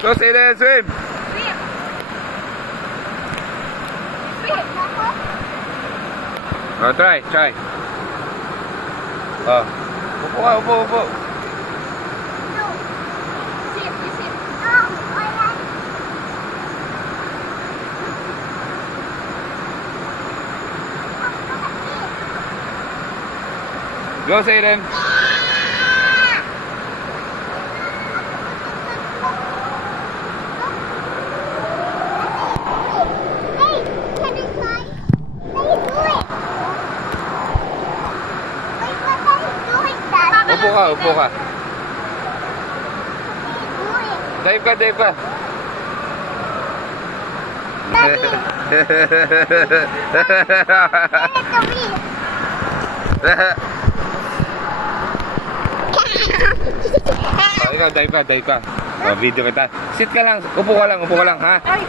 Go, say there, swim. Swim. Swim. Oh, try. Oh. Upo ka, upo. No. Sit, you sit. Go, say them. Upo ka. Dive ka. Ikaw, dive ka. Oh, video kita. Sit ka lang. Upo ka lang, ha? Ay.